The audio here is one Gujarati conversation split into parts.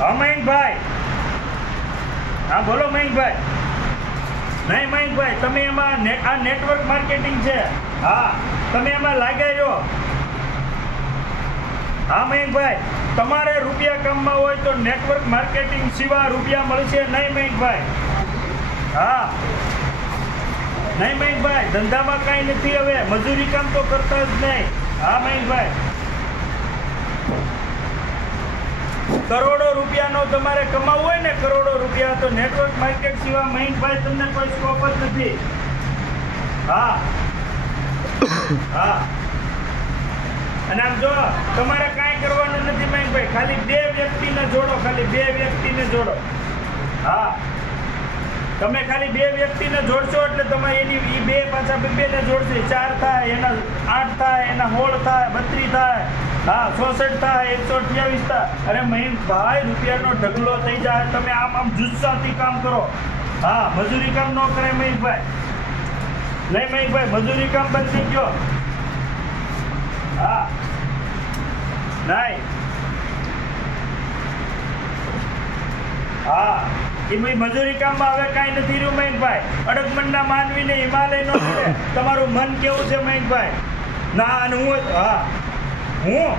હા મયંકભાઈ, હા બોલો મયંકભાઈ. નહીં મયંકભાઈ, તમે એમાં આ નેટવર્ક માર્કેટિંગ છે. હા, તમે એમાં લાગ્યા રહ્યો. હા મયંકભાઈ, તમારે રૂપિયા કમાવા હોય તો નેટવર્ક માર્કેટિંગ સિવાય રૂપિયા મળશે નહીં મયંકભાઈ. હા નહીં મયંકભાઈ, ધંધામાં કાંઈ નથી હવે, મજૂરી કામ તો કરતા જ નહીં. હા મયંકભાઈ, કરોડો રૂપિયાનો તમારે કમાવવું હોય ને, કરોડો રૂપિયા, તો નેટવર્ક માર્કેટ સિવાય મયંકભાઈ તમને કોઈ સ્કોપ જ નથી. હા હા, અને આમ જો તમારે કાંઈ કરવાનું નથી મયંકભાઈ, ખાલી 2 વ્યક્તિને જોડો, ખાલી 2 વ્યક્તિને જોડો. હા, તમે ખાલી 2 વ્યક્તિને જોડશો એટલે તમે એની 2 પાછા 2 ને જોડશે, 4 થાય, એના 8 થાય, એના 16 થાય, 32 થાય, હા 64 થાય, 128 થાય. અરે મયંકભાઈ, રૂપિયાનો ઢગલો થઈ જાય. તમે આમ જુસ્સાથી કામ કરો. હા, મજૂરી કામ ન કરે મયંકભાઈ. નહીં મયંકભાઈ, મજૂરી કામ બંધ થઈ ગયો. હા નહીં, હા એ ભાઈ મજૂરી કામમાં હવે કાંઈ નથી રહ્યું મયંકભાઈ. અડગમણના માનવીને હિમાલય નો મળે. તમારું મન કેવું છે મયંકભાઈ? ના, અને હું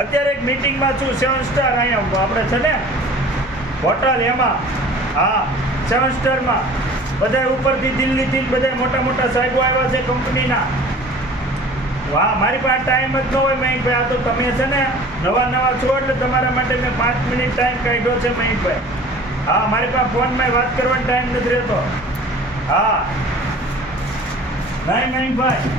અત્યારે એક મીટિંગમાં છું, 7 સ્ટાર અહીંયા આપણે છે ને હોટલ, એમાં. હા, 7 સ્ટારમાં બધા ઉપરથી દિલ્હીથી બધા મોટા મોટા સાહેબો આવ્યા છે કંપનીના. વાહ, મારી પાસે ટાઈમ જ ન હોય મયંકભાઈ. આ તો તમે છે ને નવા છો એટલે તમારા માટે મેં 5 મિનિટ ટાઈમ કાઢ્યો છે મયંકભાઈ. હા, મારી પાસે ફોનમાં વાત કરવાનો ટાઈમ નથી રહેતો. હા નહીં મયંકભાઈ,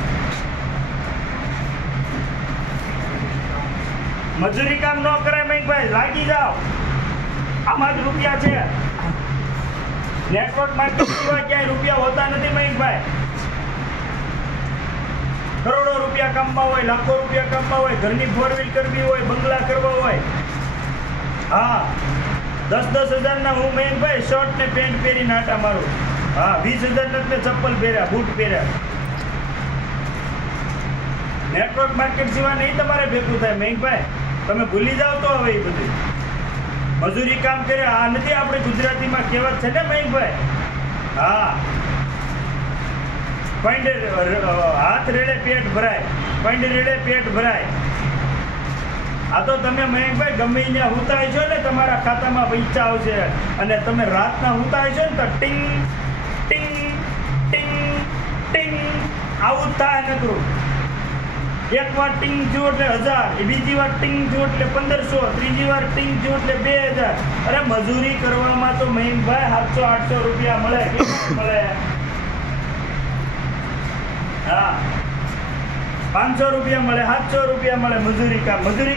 મજૂરી કામ ન કરાય મયંકભાઈ, લાગી જાઓ. આમાં જ રૂપિયા છે. નેટવર્ક માર્કેટ સિવાય ક્યાંય રૂપિયા હોતા નથી મયંકભાઈ. કરોડો રૂપિયા કમાવા હોય, લાખો રૂપિયા કમાવા હોય, ઘરની 4 વ્હીલ કરવી હોય, બંગલા કરવા હોય. હા, 10-10 હજારના હું મયંકભાઈ શર્ટ ને પેન્ટ પહેરી નાટા મારું. હા, 20,000 મેં ચપ્પલ પહેર્યા, બૂટ પહેર્યા. નેટવર્ક માર્કેટ સિવાય નહીં તમારે ભેગું થાય મયંકભાઈ. તમે ભૂલી જાઓ તો હવે એ બધું મજૂરી કામ કરે. આ નથી આપણે ગુજરાતીમાં કહેવત છે ને મયંકભાઈ. હા, હાથ રેડે પેટ ભરાય, પંડ રેડે પેટ ભરાય. આ તો તમે મયંકભાઈ ગમે ત્યાં હુતાય છો ને, તમારા ખાતામાં પૈસા આવશે. અને તમે રાતના હુતાય છો ને તો ટિંગ ટિંગ ટિંગ ટિંગ આવું જ થાય નકરું. એક વાર ટિંગ થયું એટલે 1000, બીજી વાર ટિંગ થયું એટલે 1500, ત્રીજી વાર ટિંગ થયું એટલે 2000. અરે મજૂરી કરવામાં તો મયંકભાઈ 700-800 રૂપિયા મળે. મળે હા, 500 રૂપિયા મળે, 700 રૂપિયા મળે મજૂરી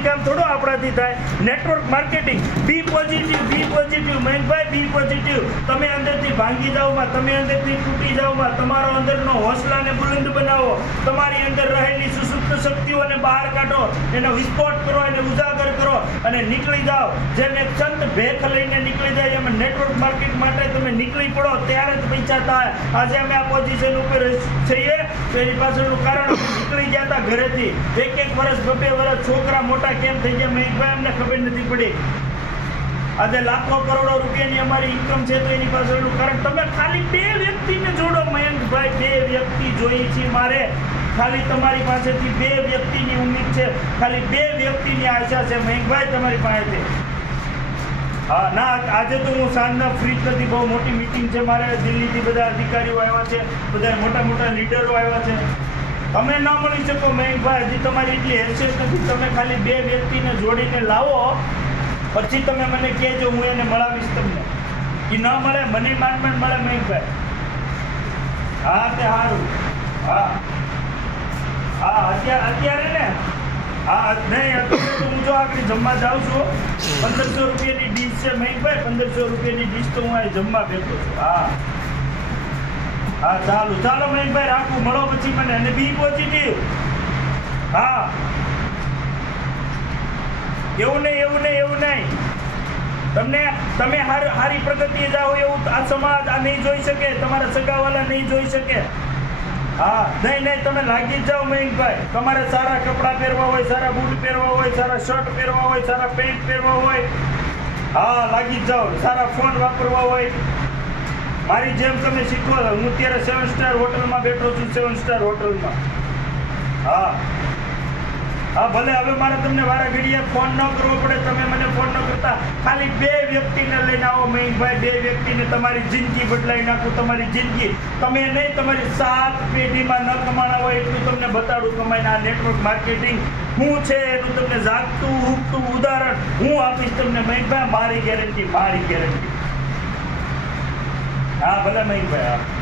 કામ થોડું આપણાથી થાય. Network marketing, B positive Mayankbhai, B positive. તમે અંદરથી ભાંગી જાઓમાં, તમે અંદરથી તૂટી જાઓમાં, તમારો અંદરનો હોસલાને બુલંદ બનાવો, તમારી અંદર રહેલી સુસુપ્ત શક્તિઓને બહાર કાઢો, એનો વિસ્ફોટ કરો, એને ઉજાગર કરો અને નીકળી જાઓ. જેમ એક સંત ભેખ લઈને નીકળી જાય એમ નેટવર્ક માર્કેટ માટે તમે નીકળી પડો, ત્યારે જ પૈસા થાય. આજે અમે આ પોઝિશન ઉપર છીએ તો એની પાછળનું કારણ નીકળી ગયા હતા ઘરેથી. 1-1 વર્ષ 2-2 વર્ષ છોકરા મોટા કેમ થઈ ગયા મયંકભાઈ, અમને ખબર નથી પડી. આજે લાખો કરોડો રૂપિયાની અમારી ઇન્કમ છે તો એની પાછળનું કારણ તમે ખાલી 2 વ્યક્તિને જોડો મયંકભાઈ. 2 વ્યક્તિ જોઈએ છે મારે. ખાલી તમારી પાસેથી 2 વ્યક્તિની ઉમ્મીદ છે, ખાલી 2 વ્યક્તિની આશા છે મયંકભાઈ તમારી પાસેથી. હા ના, આજે તો હું સાંજના ફ્રી જ નથી, બહુ મોટી મીટિંગ છે મારે. દિલ્હીથી બધા અધિકારીઓ આવ્યા છે, બધા મોટા મોટા લીડરો આવ્યા છે. તમે ન મળી શકો મયંકભાઈ, હજી તમારી એટલી હેસિયત નથી. તમે ખાલી 2 વ્યક્તિને જોડીને લાવો, પછી તમે મને કહેજો, હું એને મળાવીશ તમને. એ ન મળે મને માંડ મળે મયંકભાઈ. હા તે સારું. હા હા, અત્યારે ને હા નહીં, અત્યારે તો હું જો આગળ જમવા જાઉં છું. 1500 રૂપિયાની ડીશ છે મયંકભાઈ, 1500 રૂપિયાની ડીશ તો હું અહીં જમવા બેઠો છું. હા હા, ચાલો મયંકભાઈ, રાખું. મળો પછી મને. અને બી પોઝિટિવ. હા, એવું નહીં. તમે સારી પ્રગતિએ જાઓ એવું આ સમાજ આ નહીં જોઈ શકે, તમારા સગાવાલા નહીં જોઈ શકે. હા નહીં તમે લાગી જ જાઓ મયંકભાઈ. તમારે સારા કપડાં પહેરવા હોય, સારા બૂટ પહેરવા હોય, સારા શર્ટ પહેરવા હોય, સારા પેન્ટ પહેરવા હોય, હા લાગી જ જાઓ. સારા ફોન વાપરવા હોય, મારી જેમ તમે શીખો. હું અત્યારે 7 સ્ટાર હોટલમાં બેઠો છું, 7 સ્ટાર હોટલમાં. હા હા ભલે હવે મારે તમને વારા ઘડીએ ફોન ન કરવો પડે, તમે મને ફોન ન કરતા, ખાલી 2 વ્યક્તિને લઈને આવો મયંકભાઈ. 2 વ્યક્તિને તમારી જિંદગી બદલાઈ નાખું. તમારી જિંદગી તમે નહીં, તમારી 7 પેઢીમાં ન કમાણા હોય એટલું તમને બતાડું. કમાઈને આ નેટવર્ક માર્કેટિંગ શું છે એનું તમને જાગતું ઉગતું ઉદાહરણ હું આપીશ તમને મયંકભાઈ. મારી ગેરંટી. હા ભલે મયંકભાઈ. હા